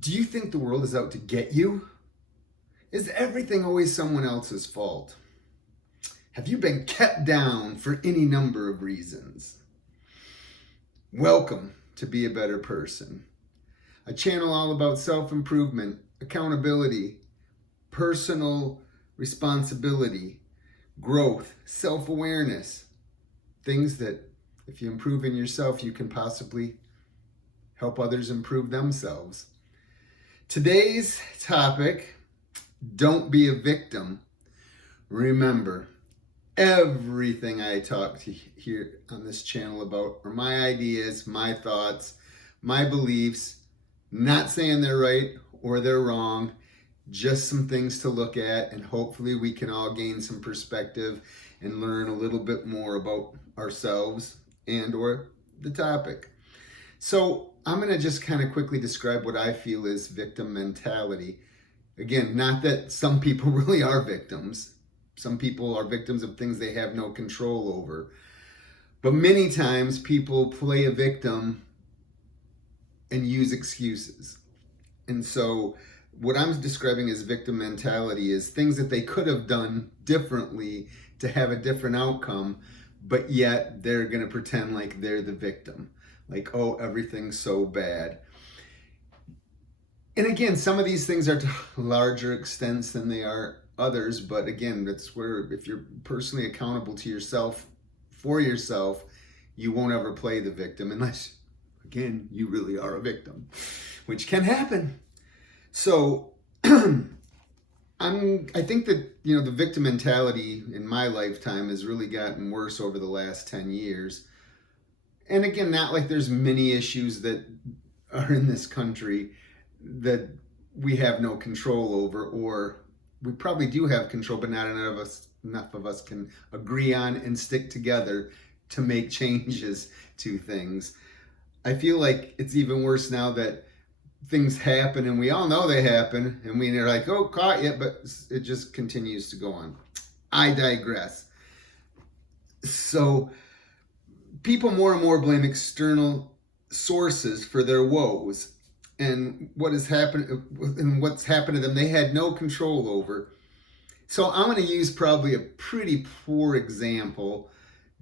Do you think the world is out to get you? Is everything always someone else's fault? Have you been kept down for any number of reasons? Welcome to Be a Better Person, a channel all about self-improvement, accountability, personal responsibility, growth, self-awareness, things that if you improve in yourself, you can possibly help others improve themselves. Today's topic, don't be a victim. Remember, everything I talk to here on this channel about are my ideas, my thoughts, my beliefs, not saying they're right or they're wrong, just some things to look at, and hopefully we can all gain some perspective and learn a little bit more about ourselves and or the topic. So I'm going to just kind of quickly describe what I feel is victim mentality. Again, not that some people really are victims. Some people are victims of things they have no control over. But many times people play a victim and use excuses. And so what I'm describing as victim mentality is things that they could have done differently to have a different outcome, but yet they're going to pretend like they're the victim. Like, oh, everything's so bad. And again, some of these things are to larger extents than they are others. But again, that's where if you're personally accountable to yourself, for yourself, you won't ever play the victim unless, again, you really are a victim, which can happen. So I think that, the victim mentality in my lifetime has really gotten worse over the last 10 years. And again, not like there's many issues that are in this country that we have no control over, or we probably do have control, but not enough of us can agree on and stick together to make changes to things. I feel like it's even worse now that things happen and we all know they happen and we're like, oh, caught you, but it just continues to go on. I digress. So people more and more blame external sources for their woes and what's happened to them they had no control over. So I'm going to use probably a pretty poor example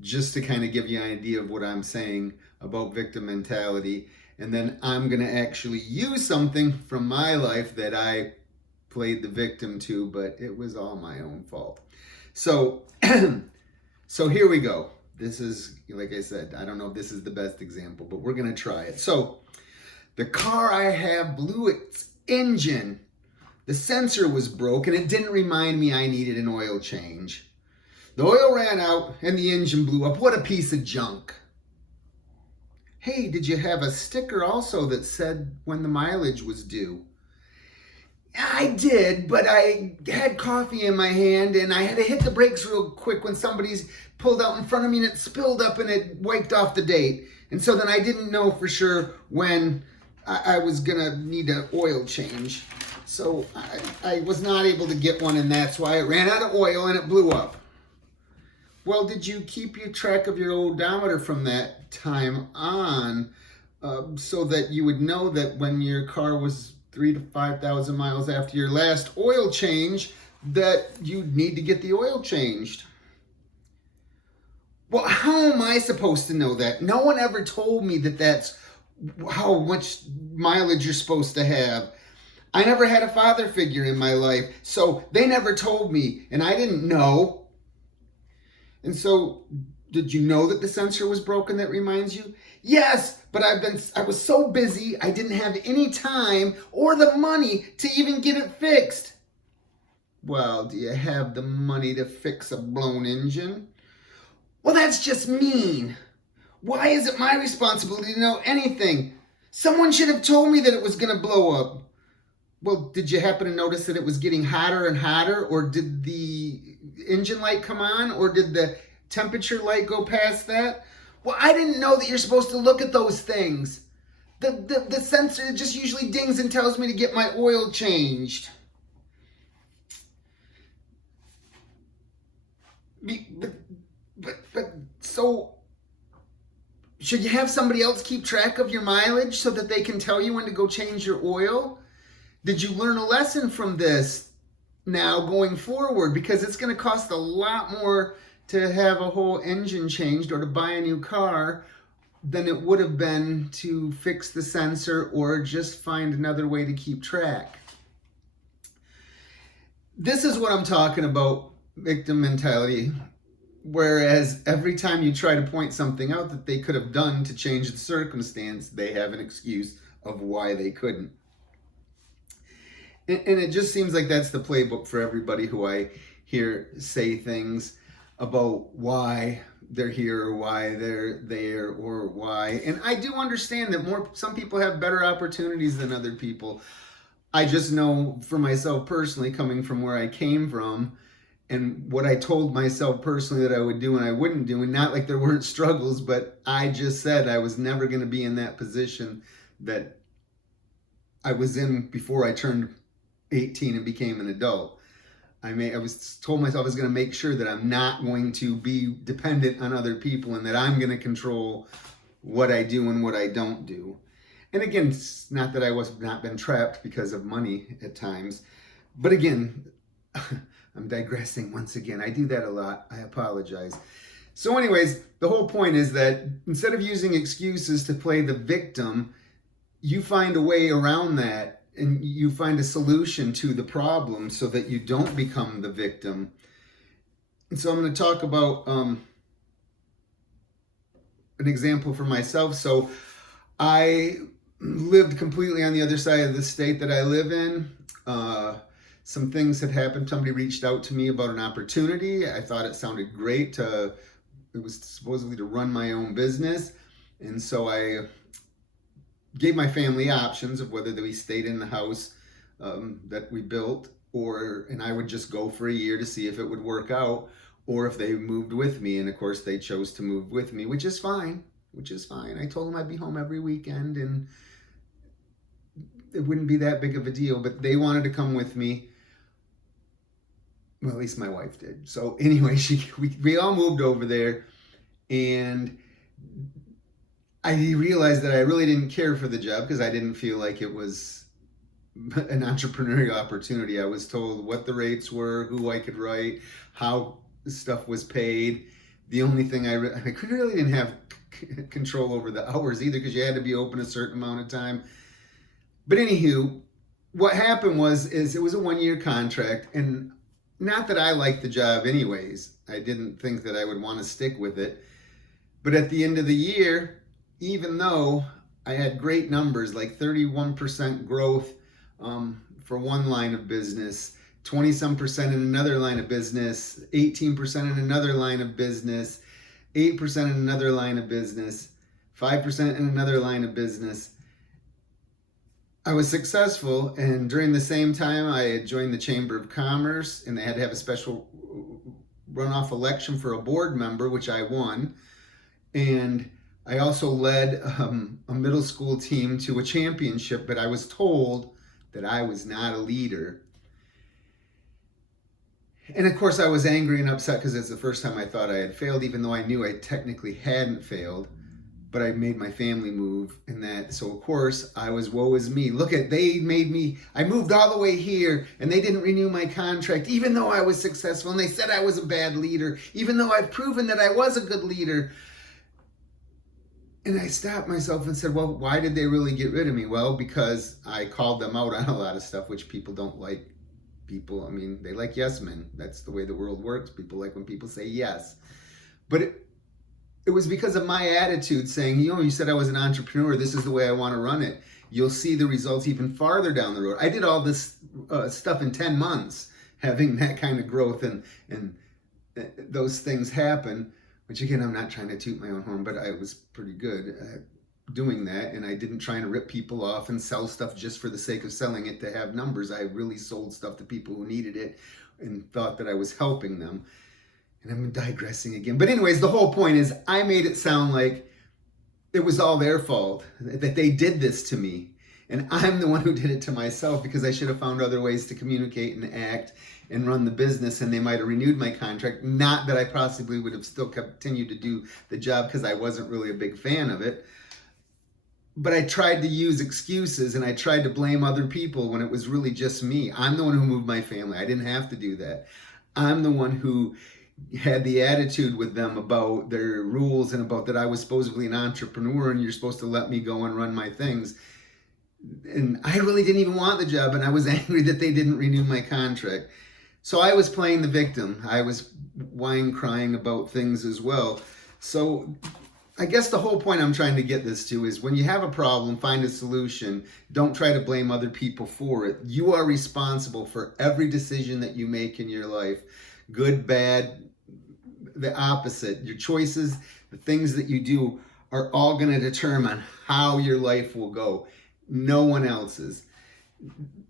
just to kind of give you an idea of what I'm saying about victim mentality. And then I'm going to actually use something from my life that I played the victim to, but it was all my own fault. So, so here we go. This is, like I said, I don't know if this is the best example, but we're going to try it. So the car I have blew its engine. The sensor was broken. It didn't remind me I needed an oil change. The oil ran out and the engine blew up. What a piece of junk. Hey, did you have a sticker also that said when the mileage was due? I did, but I had coffee in my hand and I had to hit the brakes real quick when somebody's pulled out in front of me and it spilled up and it wiped off the date. And so then I didn't know for sure when I was gonna need an oil change. So I was not able to get one, and that's why it ran out of oil and it blew up. Well, did you keep your track of your odometer from that time on so that you would know that when your car was 3,000 to 5,000 miles after your last oil change that you need to get the oil changed? Well, how am I supposed to know that? No one ever told me that that's how much mileage you're supposed to have. I never had a father figure in my life, so they never told me, and I didn't know. And so, did you know that the sensor was broken that reminds you? Yes, but I was so busy, I didn't have any time or the money to even get it fixed. Well, do you have the money to fix a blown engine? Well, that's just mean. Why is it my responsibility to know anything? Someone should have told me that it was going to blow up. Well, did you happen to notice that it was getting hotter and hotter, or did the engine light come on, or did the temperature light go past that? Well, I didn't know that you're supposed to look at those things. The sensor just usually dings and tells me to get my oil changed. But so should you have somebody else keep track of your mileage so that they can tell you when to go change your oil? Did you learn a lesson from this now going forward? Because it's going to cost a lot more to have a whole engine changed or to buy a new car than it would have been to fix the sensor or just find another way to keep track. This is what I'm talking about, victim mentality. Whereas every time you try to point something out that they could have done to change the circumstance, they have an excuse of why they couldn't. And it just seems like that's the playbook for everybody who I hear say things about why they're here or why they're there or why. And I do understand that some people have better opportunities than other people. I just know for myself personally, coming from where I came from and what I told myself personally that I would do and I wouldn't do, and not like there weren't struggles, but I just said I was never going to be in that position that I was in before I turned 18 and became an adult. I told myself I was going to make sure that I'm not going to be dependent on other people and that I'm going to control what I do and what I don't do. And again, it's not that I was not been trapped because of money at times, but again, I'm digressing once again. I do that a lot. I apologize. So anyways, the whole point is that instead of using excuses to play the victim, you find a way around that and you find a solution to the problem so that you don't become the victim. And so I'm going to talk about an example for myself. So I lived completely on the other side of the state that I live in. Some things had happened. Somebody reached out to me about an opportunity. I thought it sounded great. It was supposedly to run my own business. And so I gave my family options of whether we stayed in the house that we built, and I would just go for a year to see if it would work out, or if they moved with me. And of course they chose to move with me, which is fine. I told them I'd be home every weekend and it wouldn't be that big of a deal, but they wanted to come with me. Well, at least my wife did. So anyway, we all moved over there, and I realized that I really didn't care for the job because I didn't feel like it was an entrepreneurial opportunity. I was told what the rates were, who I could write, how stuff was paid. The only thing I really didn't have control over the hours either, because you had to be open a certain amount of time. But anywho, what happened was it was a 1-year contract, and not that I liked the job anyways. I didn't think that I would want to stick with it. But at the end of the year, even though I had great numbers, like 31% growth for one line of business, 20-some% in another line of business, 18% in another line of business, 8% in another line of business, 5% in another line of business, I was successful. And during the same time, I had joined the Chamber of Commerce, and they had to have a special runoff election for a board member, which I won. And I also led a middle school team to a championship, but I was told that I was not a leader. And of course I was angry and upset because it's the first time I thought I had failed, even though I knew I technically hadn't failed. But I made my family move, and that, so of course I was woe is me. Look at, I moved all the way here and they didn't renew my contract, even though I was successful, and they said I was a bad leader, even though I've proven that I was a good leader. And I stopped myself and said, well, why did they really get rid of me? Well, because I called them out on a lot of stuff, which people don't like. People, they like yes men. That's the way the world works. People like when people say yes. But it was because of my attitude saying, you said I was an entrepreneur. This is the way I want to run it. You'll see the results even farther down the road. I did all this stuff in 10 months, having that kind of growth and those things happen, which again, I'm not trying to toot my own horn, but I was pretty good at doing that. And I didn't try to rip people off and sell stuff just for the sake of selling it to have numbers. I really sold stuff to people who needed it and thought that I was helping them. And I'm digressing again. But anyways, the whole point is I made it sound like it was all their fault, that they did this to me. And I'm the one who did it to myself, because I should have found other ways to communicate and act and run the business, and they might have renewed my contract. Not that I possibly would have still continued to do the job, because I wasn't really a big fan of it. but I tried to use excuses and I tried to blame other people when it was really just me. I'm the one who moved my family. I didn't have to do that. I'm the one who had the attitude with them about their rules and about that I was supposedly an entrepreneur and you're supposed to let me go and run my things. And I really didn't even want the job, and I was angry that they didn't renew my contract. So I was playing the victim. I was whine crying about things as well. So I guess the whole point I'm trying to get this to is when you have a problem, find a solution. Don't try to blame other people for it. You are responsible for every decision that you make in your life. Good, bad, the opposite. Your choices, the things that you do are all going to determine how your life will go. No one else's.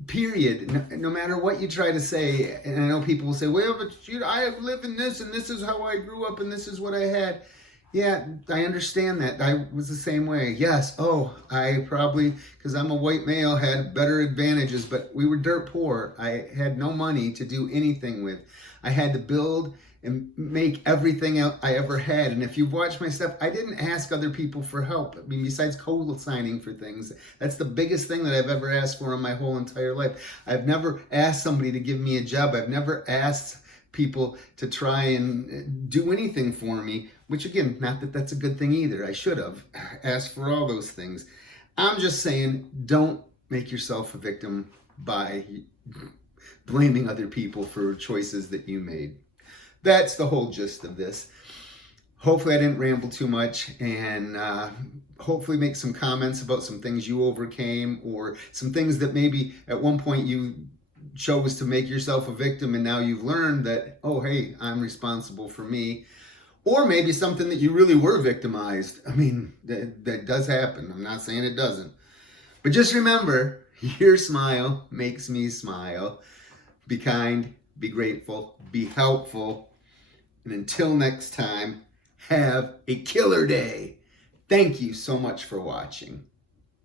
Period. No matter what you try to say, and I know people will say, well, but I live in this, and this is how I grew up, and this is what I had. Yeah, I understand that. I was the same way. Yes, I probably, because I'm a white male, had better advantages, but we were dirt poor. I had no money to do anything with. I had to build and make everything I ever had. And if you've watched my stuff, I didn't ask other people for help. I mean, besides co-signing for things, that's the biggest thing that I've ever asked for in my whole entire life. I've never asked somebody to give me a job. I've never asked people to try and do anything for me, which again, not that that's a good thing either. I should have asked for all those things. I'm just saying, don't make yourself a victim by blaming other people for choices that you made. That's the whole gist of this. Hopefully I didn't ramble too much, and hopefully make some comments about some things you overcame, or some things that maybe at one point you chose to make yourself a victim and now you've learned that, oh, hey, I'm responsible for me. Or maybe something that you really were victimized. I mean, that does happen. I'm not saying it doesn't. But just remember, your smile makes me smile. Be kind, be grateful, be helpful. And until next time, have a killer day. Thank you so much for watching.